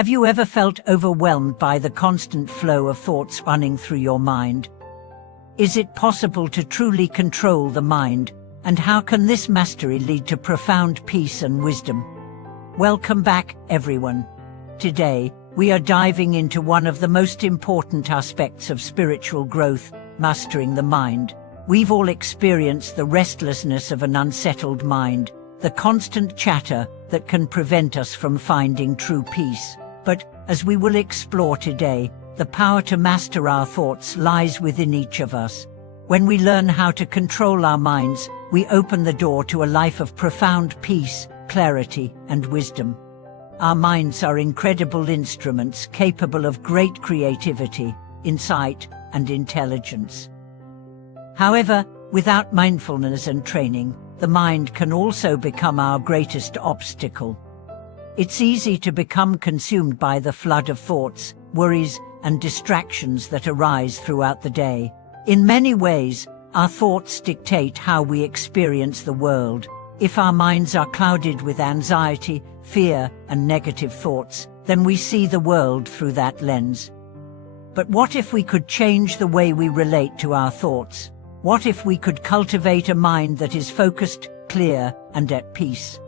Have you ever felt overwhelmed by the constant flow of thoughts running through your mind? Is it possible to truly control the mind, and how can this mastery lead to profound peace and wisdom? Welcome back, everyone. Today, we are diving into one of the most important aspects of spiritual growth, mastering the mind. We've all experienced the restlessness of an unsettled mind, the constant chatter that can prevent us from finding true peace. But, as we will explore today, the power to master our thoughts lies within each of us. When we learn how to control our minds, we open the door to a life of profound peace, clarity, and wisdom. Our minds are incredible instruments capable of great creativity, insight, and intelligence. However, without mindfulness and training, the mind can also become our greatest obstacle. It's easy to become consumed by the flood of thoughts, worries, and distractions that arise throughout the day. In many ways, our thoughts dictate how we experience the world. If our minds are clouded with anxiety, fear, and negative thoughts, then we see the world through that lens. But what if we could change the way we relate to our thoughts? What if we could cultivate a mind that is focused, clear, and at peace?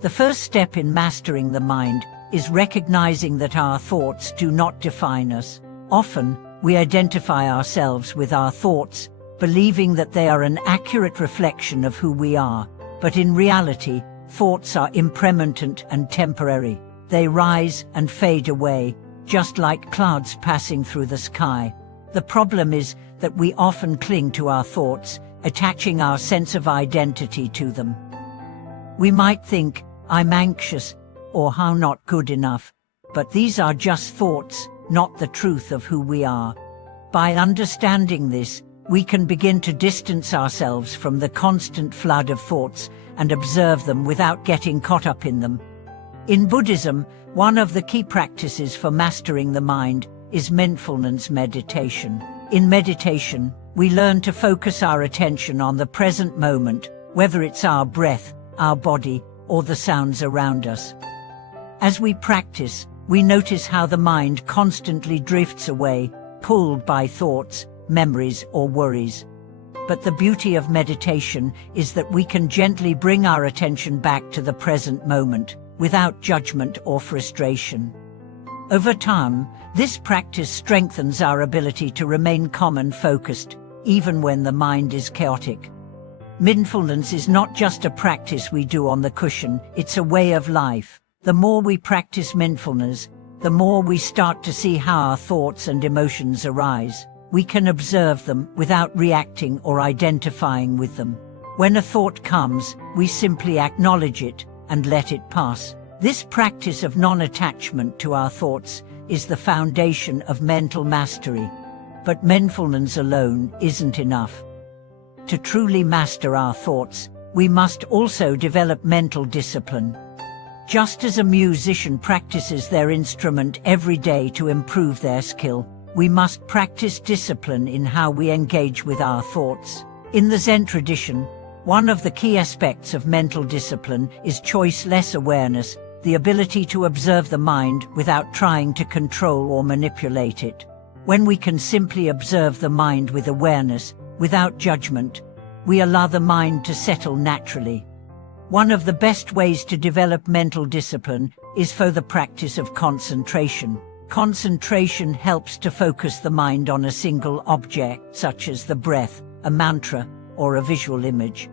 The first step in mastering the mind is recognizing that our thoughts do not define us. Often, we identify ourselves with our thoughts, believing that they are an accurate reflection of who we are. But in reality, thoughts are impermanent and temporary. They rise and fade away, just like clouds passing through the sky. The problem is that we often cling to our thoughts, attaching our sense of identity to them. We might think, "I'm anxious," or "how not good enough," but these are just thoughts, not the truth of who we are. By understanding this, we can begin to distance ourselves from the constant flood of thoughts and observe them without getting caught up in them. In Buddhism, one of the key practices for mastering the mind is mindfulness meditation. In meditation, we learn to focus our attention on the present moment, whether it's our breath, our body, or the sounds around us. As we practice, we notice how the mind constantly drifts away, pulled by thoughts, memories, or worries. But the beauty of meditation is that we can gently bring our attention back to the present moment, without judgment or frustration. Over time, this practice strengthens our ability to remain calm and focused, even when the mind is chaotic. Mindfulness is not just a practice we do on the cushion, it's a way of life. The more we practice mindfulness, the more we start to see how our thoughts and emotions arise. We can observe them without reacting or identifying with them. When a thought comes, we simply acknowledge it and let it pass. This practice of non-attachment to our thoughts is the foundation of mental mastery. But mindfulness alone isn't enough. To truly master our thoughts, we must also develop mental discipline. Just as a musician practices their instrument every day to improve their skill, we must practice discipline in how we engage with our thoughts. In the Zen tradition, one of the key aspects of mental discipline is choiceless awareness, the ability to observe the mind without trying to control or manipulate it. When we can simply observe the mind with awareness, without judgment, we allow the mind to settle naturally. One of the best ways to develop mental discipline is for the practice of concentration. Concentration helps to focus the mind on a single object, such as the breath, a mantra, or a visual image.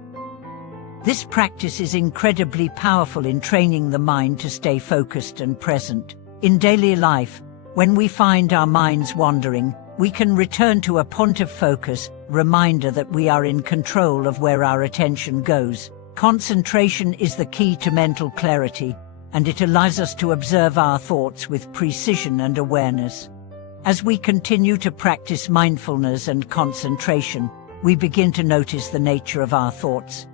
This practice is incredibly powerful in training the mind to stay focused and present. In daily life, when we find our minds wandering, we can return to a point of focus, reminder that we are in control of where our attention goes. Concentration is the key to mental clarity, and it allows us to observe our thoughts with precision and awareness. As we continue to practice mindfulness and concentration, we begin to notice the nature of our thoughts.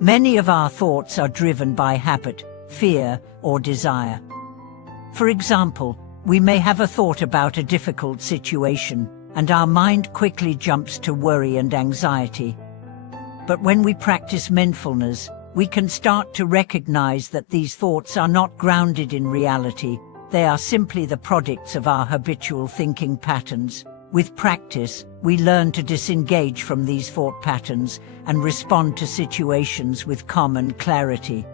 Many of our thoughts are driven by habit, fear, or desire. For example, we may have a thought about a difficult situation, and our mind quickly jumps to worry and anxiety. But when we practice mindfulness, we can start to recognize that these thoughts are not grounded in reality, they are simply the products of our habitual thinking patterns. With practice, we learn to disengage from these thought patterns and respond to situations with calm and clarity.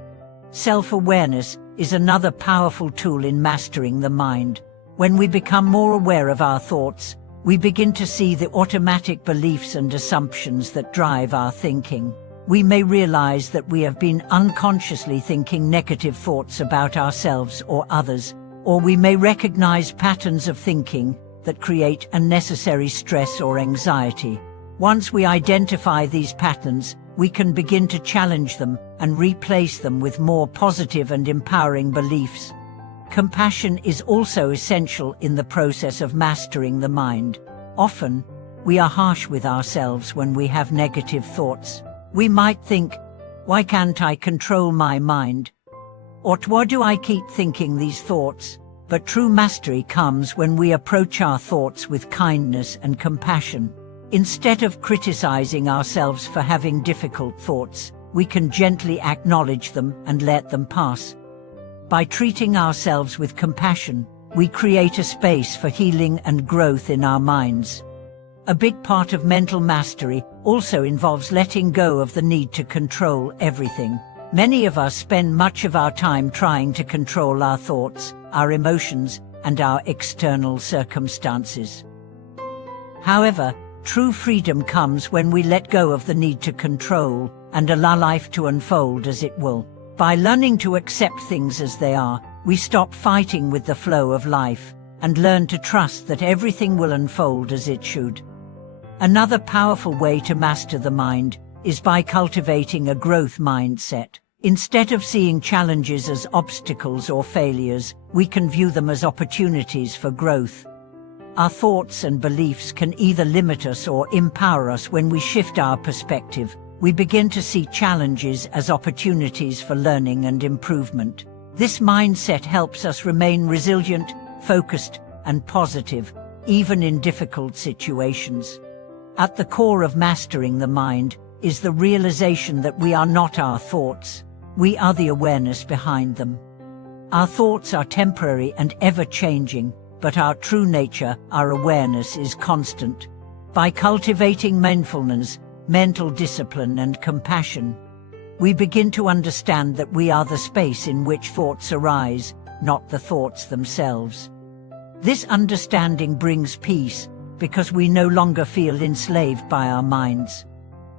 Self-awareness is another powerful tool in mastering the mind. When we become more aware of our thoughts, we begin to see the automatic beliefs and assumptions that drive our thinking. We may realize that we have been unconsciously thinking negative thoughts about ourselves or others, or we may recognize patterns of thinking that create unnecessary stress or anxiety. Once we identify these patterns, we can begin to challenge them and replace them with more positive and empowering beliefs. Compassion is also essential in the process of mastering the mind. Often, we are harsh with ourselves when we have negative thoughts. We might think, "Why can't I control my mind?" Or "Why do I keep thinking these thoughts?" But true mastery comes when we approach our thoughts with kindness and compassion. Instead of criticizing ourselves for having difficult thoughts, we can gently acknowledge them and let them pass. By treating ourselves with compassion, we create a space for healing and growth in our minds. A big part of mental mastery also involves letting go of the need to control everything. Many of us spend much of our time trying to control our thoughts, our emotions, and our external circumstances. However, true freedom comes when we let go of the need to control and allow life to unfold as it will. By learning to accept things as they are, we stop fighting with the flow of life and learn to trust that everything will unfold as it should. Another powerful way to master the mind is by cultivating a growth mindset. Instead of seeing challenges as obstacles or failures, we can view them as opportunities for growth. Our thoughts and beliefs can either limit us or empower us. When we shift our perspective, we begin to see challenges as opportunities for learning and improvement. This mindset helps us remain resilient, focused, and positive, even in difficult situations. At the core of mastering the mind is the realization that we are not our thoughts. We are the awareness behind them. Our thoughts are temporary and ever-changing, but our true nature, our awareness, is constant. By cultivating mindfulness, mental discipline, and compassion, we begin to understand that we are the space in which thoughts arise, not the thoughts themselves. This understanding brings peace, because we no longer feel enslaved by our minds.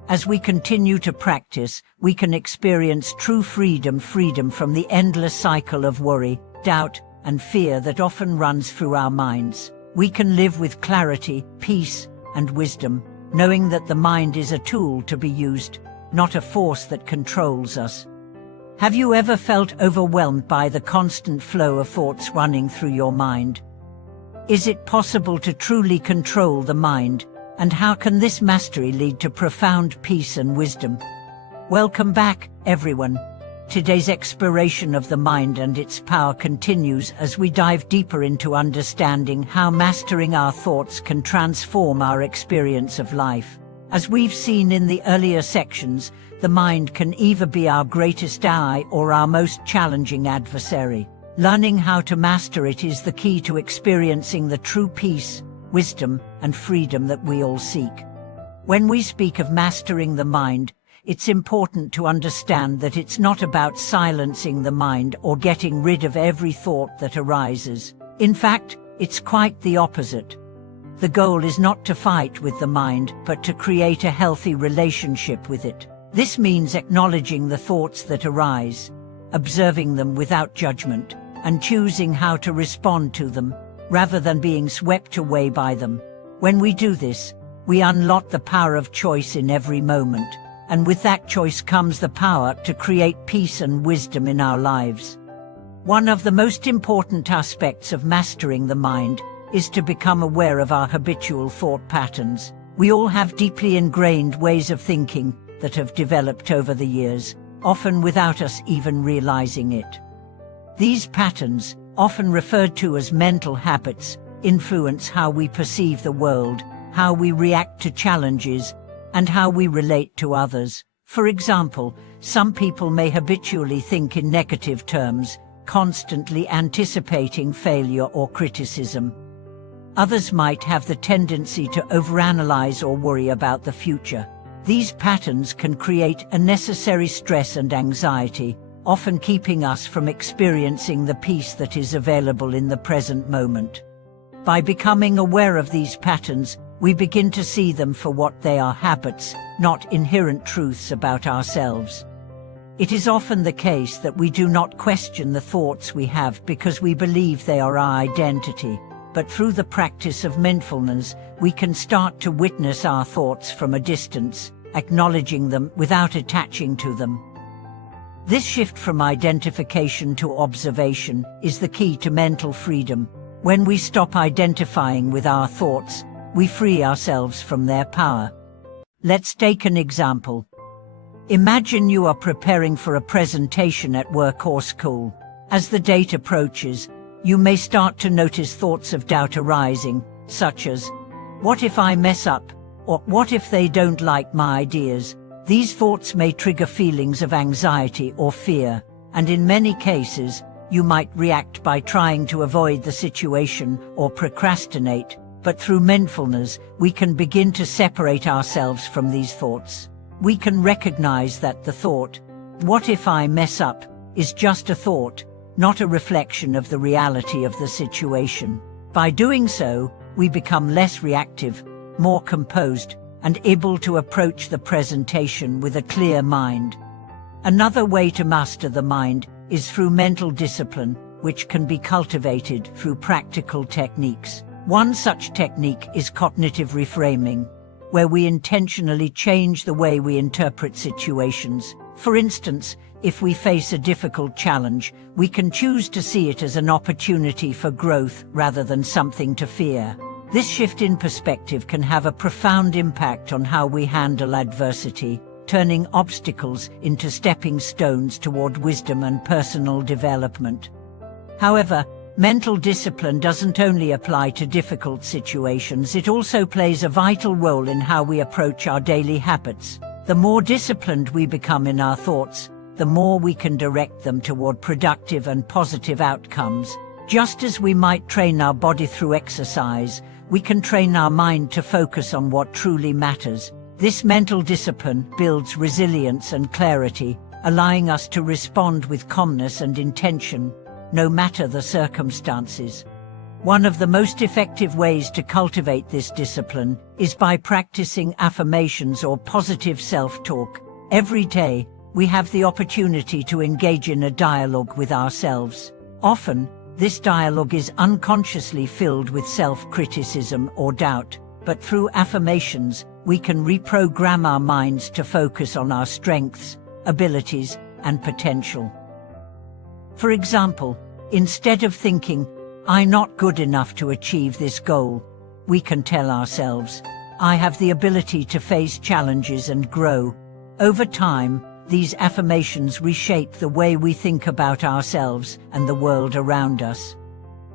As we continue to practice, we can experience true freedom from the endless cycle of worry, doubt, and fear that often runs through our minds. We can live with clarity, peace, and wisdom, knowing that the mind is a tool to be used, not a force that controls us. Have you ever felt overwhelmed by the constant flow of thoughts running through your mind? Is it possible to truly control the mind? And how can this mastery lead to profound peace and wisdom? Welcome back, everyone. Today's exploration of the mind and its power continues as we dive deeper into understanding how mastering our thoughts can transform our experience of life. As we've seen in the earlier sections, the mind can either be our greatest ally or our most challenging adversary. Learning how to master it is the key to experiencing the true peace, wisdom, and freedom that we all seek. When we speak of mastering the mind, it's important to understand that it's not about silencing the mind or getting rid of every thought that arises. In fact, it's quite the opposite. The goal is not to fight with the mind, but to create a healthy relationship with it. This means acknowledging the thoughts that arise, observing them without judgment, and choosing how to respond to them, rather than being swept away by them. When we do this, we unlock the power of choice in every moment, and with that choice comes the power to create peace and wisdom in our lives. One of the most important aspects of mastering the mind is to become aware of our habitual thought patterns. We all have deeply ingrained ways of thinking that have developed over the years, often without us even realizing it. These patterns, often referred to as mental habits, influence how we perceive the world, how we react to challenges, and how we relate to others. For example, some people may habitually think in negative terms, constantly anticipating failure or criticism. Others might have the tendency to overanalyze or worry about the future. These patterns can create unnecessary stress and anxiety, often keeping us from experiencing the peace that is available in the present moment. By becoming aware of these patterns, we begin to see them for what they are: habits, not inherent truths about ourselves. It is often the case that we do not question the thoughts we have because we believe they are our identity, but through the practice of mindfulness, we can start to witness our thoughts from a distance, acknowledging them without attaching to them. This shift from identification to observation is the key to mental freedom. When we stop identifying with our thoughts, we free ourselves from their power. Let's take an example. Imagine you are preparing for a presentation at work or school. As the date approaches, you may start to notice thoughts of doubt arising, such as, "What if I mess up?" or "What if they don't like my ideas?" These thoughts may trigger feelings of anxiety or fear, and in many cases, you might react by trying to avoid the situation or procrastinate. But through mindfulness, we can begin to separate ourselves from these thoughts. We can recognize that the thought, "What if I mess up?" is just a thought, not a reflection of the reality of the situation. By doing so, we become less reactive, more composed, and able to approach the presentation with a clear mind. Another way to master the mind is through mental discipline, which can be cultivated through practical techniques. One such technique is cognitive reframing, where we intentionally change the way we interpret situations. For instance, if we face a difficult challenge, we can choose to see it as an opportunity for growth rather than something to fear. This shift in perspective can have a profound impact on how we handle adversity, turning obstacles into stepping stones toward wisdom and personal development. However, mental discipline doesn't only apply to difficult situations, it also plays a vital role in how we approach our daily habits. The more disciplined we become in our thoughts, the more we can direct them toward productive and positive outcomes. Just as we might train our body through exercise, we can train our mind to focus on what truly matters. This mental discipline builds resilience and clarity, allowing us to respond with calmness and intention, no matter the circumstances. One of the most effective ways to cultivate this discipline is by practicing affirmations or positive self-talk. Every day, we have the opportunity to engage in a dialogue with ourselves. Often, this dialogue is unconsciously filled with self-criticism or doubt, but through affirmations, we can reprogram our minds to focus on our strengths, abilities, and potential. For example, instead of thinking, "I'm not good enough to achieve this goal," we can tell ourselves, "I have the ability to face challenges and grow." Over time, these affirmations reshape the way we think about ourselves and the world around us.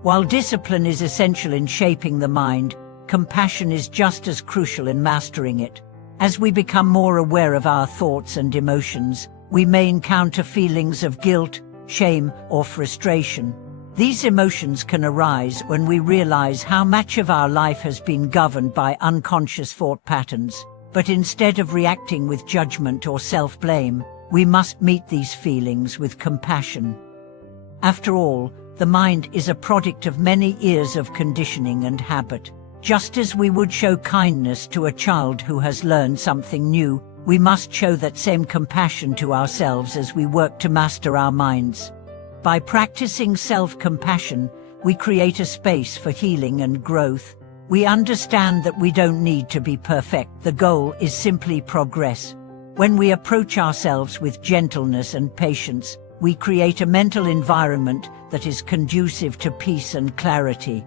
While discipline is essential in shaping the mind, compassion is just as crucial in mastering it. As we become more aware of our thoughts and emotions, we may encounter feelings of guilt, shame, or frustration. These emotions can arise when we realize how much of our life has been governed by unconscious thought patterns. But instead of reacting with judgment or self-blame, we must meet these feelings with compassion. After all, the mind is a product of many years of conditioning and habit. Just as we would show kindness to a child who has learned something new, we must show that same compassion to ourselves as we work to master our minds. By practicing self-compassion, we create a space for healing and growth. We understand that we don't need to be perfect. The goal is simply progress. When we approach ourselves with gentleness and patience, we create a mental environment that is conducive to peace and clarity.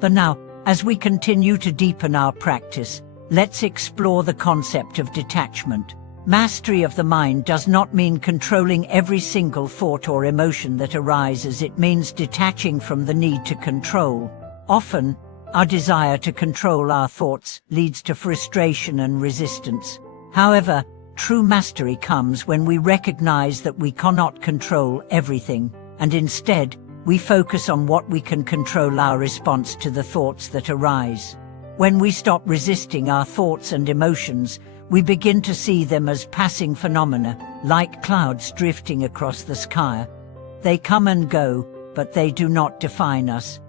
But now, as we continue to deepen our practice, let's explore the concept of detachment. Mastery of the mind does not mean controlling every single thought or emotion that arises. It means detaching from the need to control. Often, our desire to control our thoughts leads to frustration and resistance. However, true mastery comes when we recognize that we cannot control everything. and instead, we focus on what we can control, our response to the thoughts that arise. When we stop resisting our thoughts and emotions, we begin to see them as passing phenomena, like clouds drifting across the sky. They come and go, but they do not define us.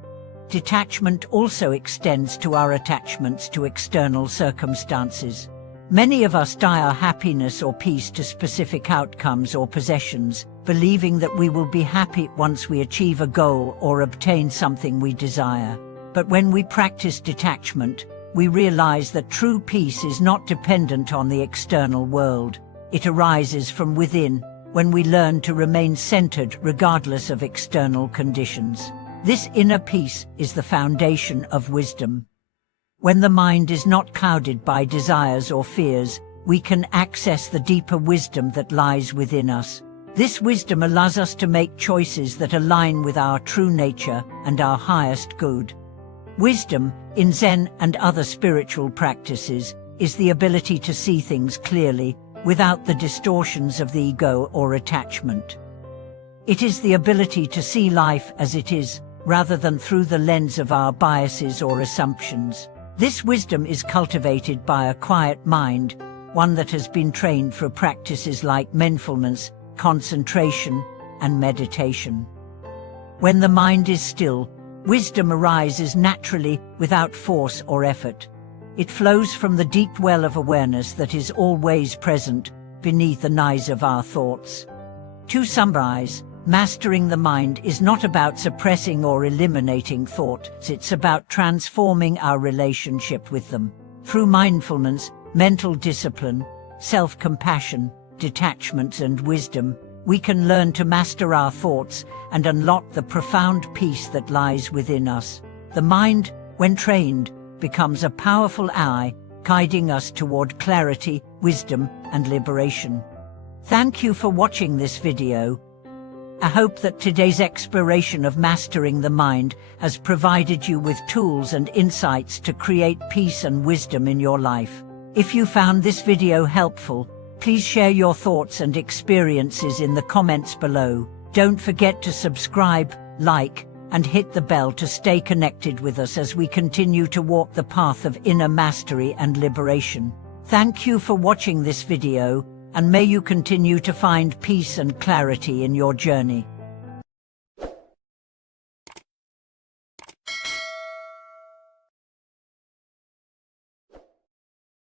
Detachment also extends to our attachments to external circumstances. Many of us tie our happiness or peace to specific outcomes or possessions, believing that we will be happy once we achieve a goal or obtain something we desire. But when we practice detachment, we realize that true peace is not dependent on the external world. It arises from within, when we learn to remain centered regardless of external conditions. This inner peace is the foundation of wisdom. When the mind is not clouded by desires or fears, we can access the deeper wisdom that lies within us. This wisdom allows us to make choices that align with our true nature and our highest good. Wisdom, in Zen and other spiritual practices, is the ability to see things clearly, without the distortions of the ego or attachment. It is the ability to see life as it is, rather than through the lens of our biases or assumptions. This wisdom is cultivated by a quiet mind, one that has been trained through practices like mindfulness, concentration, and meditation. When the mind is still, wisdom arises naturally, without force or effort. It flows from the deep well of awareness that is always present, beneath the noise of our thoughts. To summarize, mastering the mind is not about suppressing or eliminating thoughts, it's about transforming our relationship with them. Through mindfulness, mental discipline, self-compassion, detachment and wisdom, we can learn to master our thoughts and unlock the profound peace that lies within us. The mind, when trained, becomes a powerful ally, guiding us toward clarity, wisdom, and liberation. Thank you for watching this video. I hope that today's exploration of mastering the mind has provided you with tools and insights to create peace and wisdom in your life. If you found this video helpful, please share your thoughts and experiences in the comments below. Don't forget to subscribe, like, and hit the bell to stay connected with us as we continue to walk the path of inner mastery and liberation. Thank you for watching this video, and may you continue to find peace and clarity in your journey.